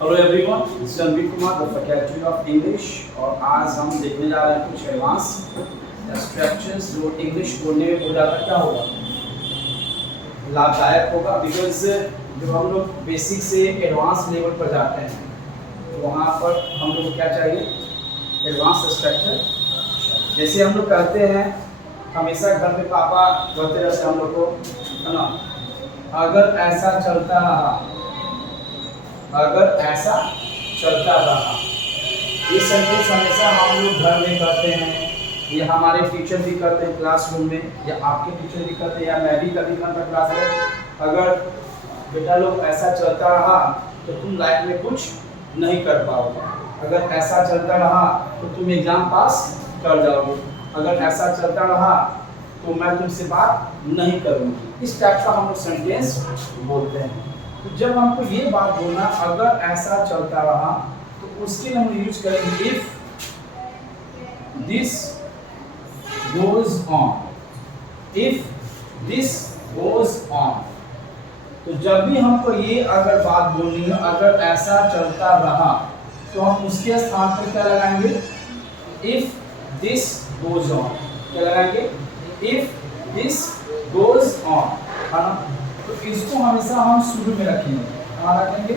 Hello everyone, this is Ranveer Kumar the faculty of English. और आज हम देखने जा रहे हैं कुछ एडवांस स्ट्रक्चर्स जो इंग्लिश बोलने में बहुत ज़्यादा क्या होगा, लाभदायक होगा। बिकॉज जब हम लोग बेसिक से एडवांस लेवल पर जाते हैं तो वहाँ पर हम लोग को क्या चाहिए, एडवांस स्ट्रक्चर। जैसे हम लोग कहते हैं हमेशा घर में पापा बोलते रहते हम लोग को, है ना, अगर ऐसा चलता रहा, अगर ऐसा चलता रहा। ये सेंटेंस हमेशा हम लोग घर में करते हैं, ये हमारे टीचर भी करते हैं क्लासरूम में, या आपके टीचर भी करते हैं, या मैं भी कभी करता क्लास में। अगर बेटा लोग ऐसा चलता रहा तो तुम लाइफ में कुछ नहीं कर पाओगे। अगर ऐसा चलता रहा तो तुम एग्जाम पास कर जाओगे। अगर ऐसा चलता रहा तो मैं तुमसे बात नहीं करूँगी। इस टाइप का हम लोग सेंटेंस बोलते हैं। तो जब हमको ये बात बोलना अगर ऐसा चलता रहा तो उसके लिए हम यूज करेंगे if this goes on. If this goes on, तो जब भी हमको ये अगर बात बोलनी है अगर ऐसा चलता रहा तो हम उसके स्थान पर क्या लगाएंगे, इफ दिस गोज ऑन। क्या लगाएंगे, इफ दिस गोज ऑन, है ना। तो इसको हमेशा हम शुरू में रखेंगे, कहाँ रखेंगे,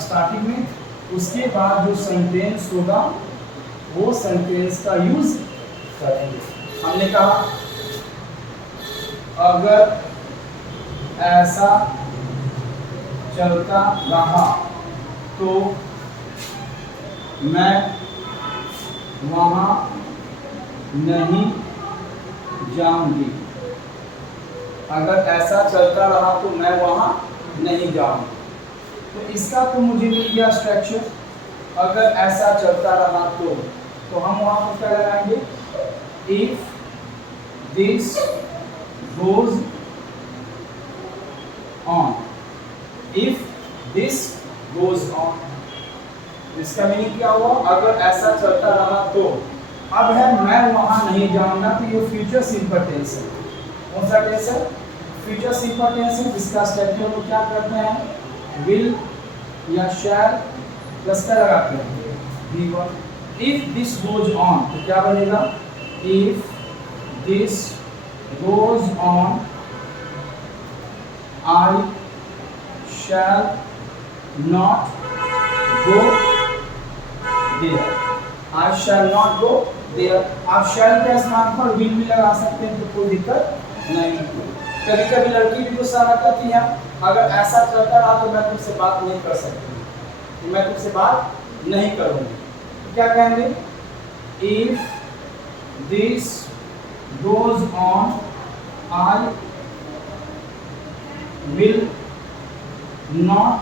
स्टार्टिंग में। उसके बाद जो सेंटेंस होगा वो सेंटेंस का यूज करेंगे। हमने कहा अगर ऐसा चलता रहा तो मैं वहाँ नहीं जाऊंगी। अगर ऐसा चलता रहा तो मैं वहाँ नहीं जाऊंगी। तो इसका तो मुझे मिल गया स्ट्रक्चर, अगर ऐसा चलता रहा तो हम वहाँ पर क्या लगाएंगे, if this goes on. If this goes on, इसका मीनिंग क्या हुआ, अगर ऐसा चलता रहा तो। अब है मैं वहाँ नहीं जाऊंगा, तो ये फ्यूचर सिंपल टेंस है। कौन सा टेंस है, फ्यूचर सिंपल टेंस है। जिसका स्ट्रक्चर हम क्या करते हैं, विल या शैल प्लस क्या लगाते हैं, V1। If this goes on तो क्या बनेगा, if this goes on I shall not go there. I shall not go there। आप shall के स्थान पर will भी लगा सकते हैं, तो कोई दिक्कत नहीं। कभी कभी लड़की भी गुस्सा करती है, अगर ऐसा चलता रहा तो मैं तुमसे बात नहीं कर सकती, तो मैं तुमसे बात नहीं करूँगी। तो क्या कहेंगे, if this goes on I will not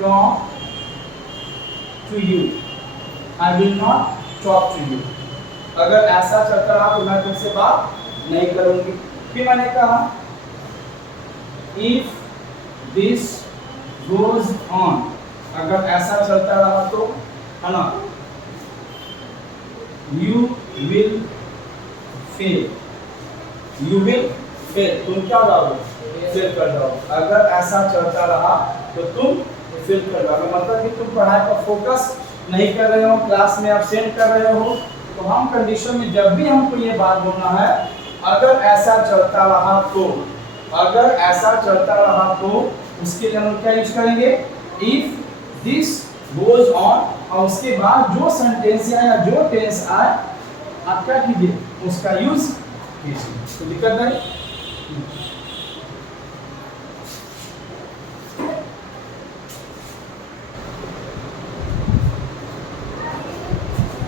talk to you। I will not talk to you। अगर ऐसा चलता रहा तो मैं तुमसे बात नहीं करूंगी। फिर मैंने कहा if this goes on, अगर ऐसा चलता रहा तो, है ना, you will fail। you will fail, तुम क्या जाओगे, फेल कर जाओगे। अगर ऐसा चलता रहा तो तुम फेल कर जाओगे, मतलब कि तुम पढ़ाई पर फोकस नहीं कर रहे हो, क्लास में एब्सेंट कर रहे हो। तो हम कंडीशन में जब भी हमको ये बात बोलना है अगर ऐसा चलता रहा तो, अगर ऐसा चलता रहा तो उसके लिए हम क्या यूज करेंगे, इफ दिस गोज ऑन। और उसके बाद जो सेंटेंस आए या जो टेंस आए आप क्या कीजिए, उसका यूज कीजिए। तो दिक्कत नहीं।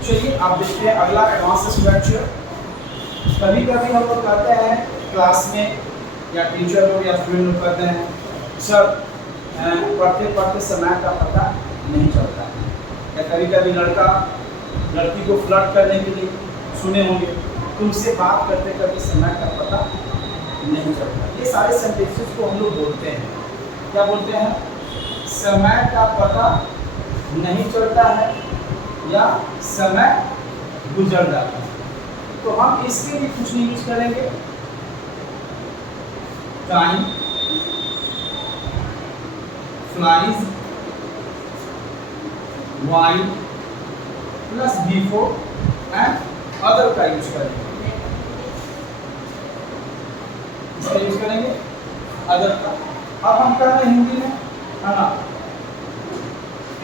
चलिए आप देखते हैं अगला एडवांस स्ट्रक्चर। कभी कभी हम लोग कहते हैं क्लास में, या टीचर लोग या स्टूडेंट लोग कहते हैं, सर पढ़ते पढ़ते समय का पता नहीं चलता है। या कभी कभी लड़का लड़की को फ्लर्ट करने के लिए सुने होंगे, तुमसे बात करते करते समय का पता नहीं चलता। ये सारे सेंटेंसेस को हम लोग बोलते हैं, क्या बोलते हैं, समय का पता नहीं चलता है या समय गुजर जाता है। तो हम इसके लिए कुछ नहीं यूज करेंगे, time flies why plus before and other का यूज करेंगे, इसका यूज करेंगे अदर का। अब हम कर रहे हैं हिंदी में, है ना,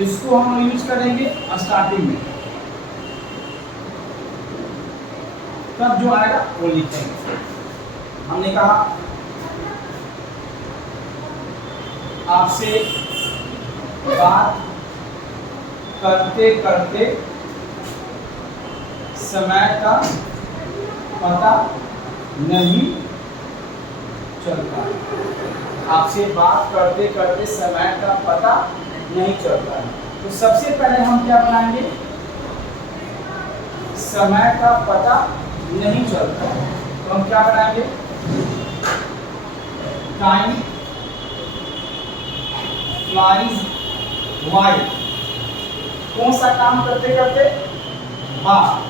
इसको हम यूज करेंगे स्टार्टिंग में, तब जो आएगा वो लिखेंगे। हमने कहा आपसे बात करते करते समय का पता नहीं चलता। आपसे बात करते करते समय का पता नहीं चलता है। तो सबसे पहले हम क्या बनाएंगे, समय का पता नहीं चलता है, तो हम क्या बनाएंगे, टाइम फ्लाइज वाई। कौन सा काम करते करते, बात,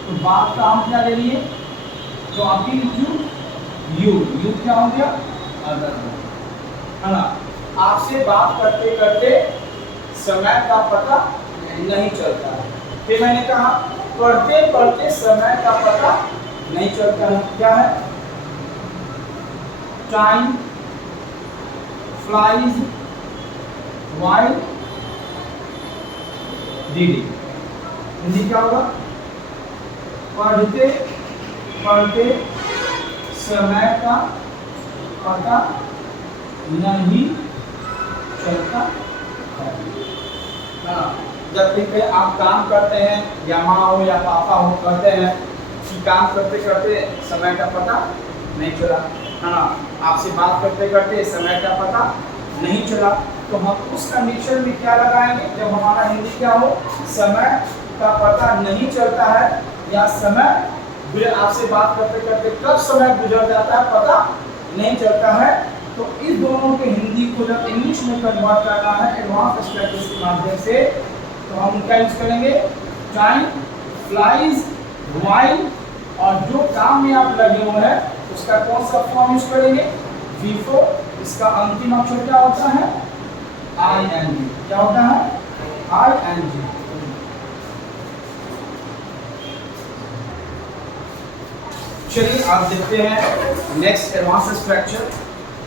तो बात का हम क्या ले लिए, टॉकिंग टू यू, यू क्या हो गया, अदर, है ना। आपसे बात करते करते समय का पता नहीं चलता है। फिर मैंने कहा पढ़ते पढ़ते समय का पता नहीं चलता है, क्या है, time flies while reading. Hindi क्या होगा, पढ़ते पढ़ते समय का पता नहीं चलता है। हाँ, जब भी आप काम करते हैं, या माँ हो या पापा हो, कहते हैं कि काम करते करते समय का पता नहीं चला, है ना, आपसे बात करते करते समय का पता नहीं चला, तो हम उस कंडीशन में क्या लगाएंगे, जब हमारा हिंदी क्या हो, समय का पता नहीं चलता है, या समय फिर आपसे बात करते करते कब समय गुजर जाता है पता नहीं चलता है। तो इस दोनों के हिंदी को जब इंग्लिश में कन्वर्ट करना है एडवांस स्ट्रैटेजी के माध्यम से, तो हम क्या यूज करेंगे, टाइम फ्लाइज व्हाइल, और जो काम में आप लगे हुए हैं उसका कौन सा फॉर्म यूज करेंगे, बिफोर, इसका अंतिम अक्षर क्या होता है, ING, क्या होता है, ING। चलिए आप देखते हैं नेक्स्ट एडवांस स्ट्रक्चर,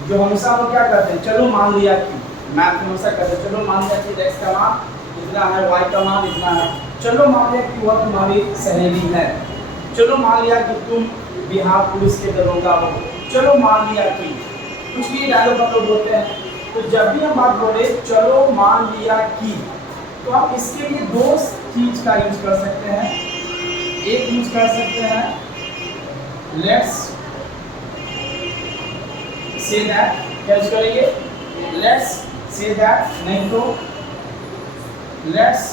जो हमेशा हम क्या करते हैं, चलो मान लिया कि मैथ में हमेशा करते हैं, चलो मान लिया कि x का मान इतना है, y का मान इतना है, चलो मान लिया कि वह तुम्हारी सहेली है, चलो मान लिया कि तुम बिहार पुलिस के दरोगा हो, चलो मान लिया कि कुछ भी डायलॉग हम लोग बोलते हैं। तो जब भी हम बात बोले चलो मान लिया कि, तो आप इसके लिए दो चीज का यूज कर सकते हैं। एक यूज कर सकते हैं लेट्स से दैट, क्या यूज करेंगे, लेट्स से दैट, नहीं तो लेट्स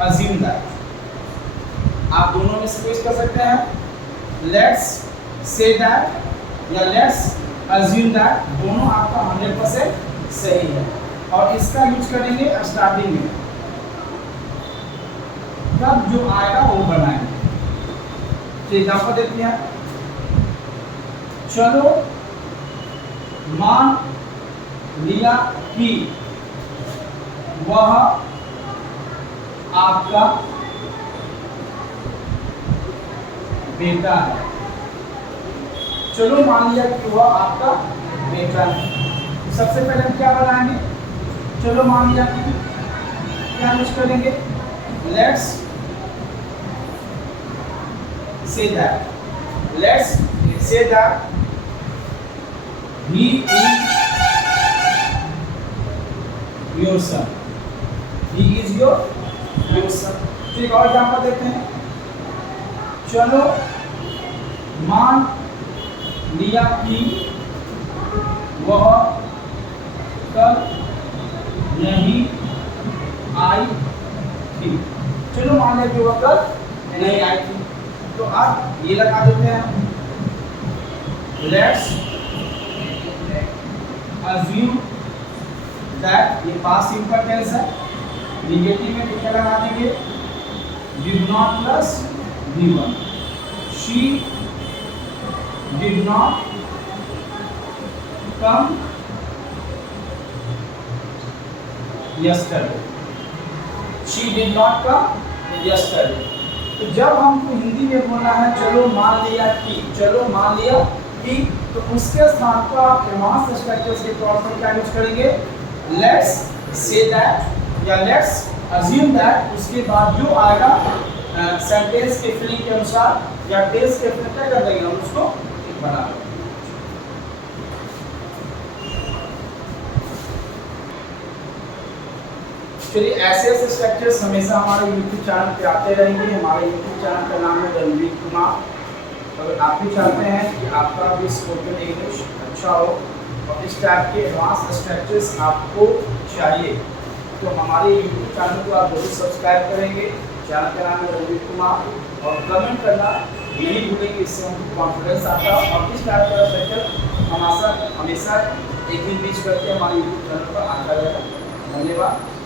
अज्यूम दैट। आप दोनों में से यूज कर सकते हैं, लेट्स से दैट या लेट्स अज्यूम दैट, दोनों आपका 100% सही है। और इसका यूज करेंगे स्टार्टिंग में, तब जो आएगा वो बनाएंगे। तो एग्जाम्पल देते हैं, चलो मान लिया कि वह आपका बेटा है। चलो मान लिया कि वह आपका बेटा है, तो सबसे पहले हम क्या बनाएंगे, चलो मान लिया कि क्या यूज करेंगे, let's say that, let's say that he is your son, he is your son। तो एक और एग्जाम्पल देते हैं, चलो मान लिया कि वह कल नहीं आई थी, चलो मान लिया कि वह कल नहीं आई थी, तो आप ये लगा देते हैं, लेट्स अज्यूम दैट, ये पास्ट सिंपल टेंस है, नेगेटिव में क्या लगा देंगे, did not plus V1, she did not come yesterday. She did not come yesterday. तो जब हमको हिंदी में बोलना है चलो मान लिया कि, चलो मान लिया कि, तो उसके स्थान पर आप एडवांस स्ट्रक्चर्स के तौर पर क्या यूज करेंगे, लेट्स से दैट या लेट्स अज्यूम दैट, उसके बाद जो आएगा सेंटेंस के फिलिंग के अनुसार या टेंस के फिलिंग क्या कर देंगे हम उसको बना देंगे। चलिए ऐसे ऐसे स्ट्रक्चर्स हमेशा हमारे यूट्यूब चैनल पे आते रहेंगे। हमारे यूट्यूब चैनल का नाम है रणवीर कुमार। अगर आप भी चाहते हैं कि आपका भी स्पोकन इंग्लिश अच्छा हो और इस टाइप के एडवांस स्ट्रक्चर्स आपको चाहिए तो हमारे यूट्यूब चैनल को आप जरूर सब्सक्राइब करेंगे। चैनल का नाम है रणवीर कुमार और कमेंट करना नहीं भूलेंगे, इससे हमको कॉन्फिडेंस आता है और इस टाइप का स्ट्रक्चर हमेशा एक दिन बीच करके हमारे यूट्यूब चैनल पर आता रहेगा। धन्यवाद।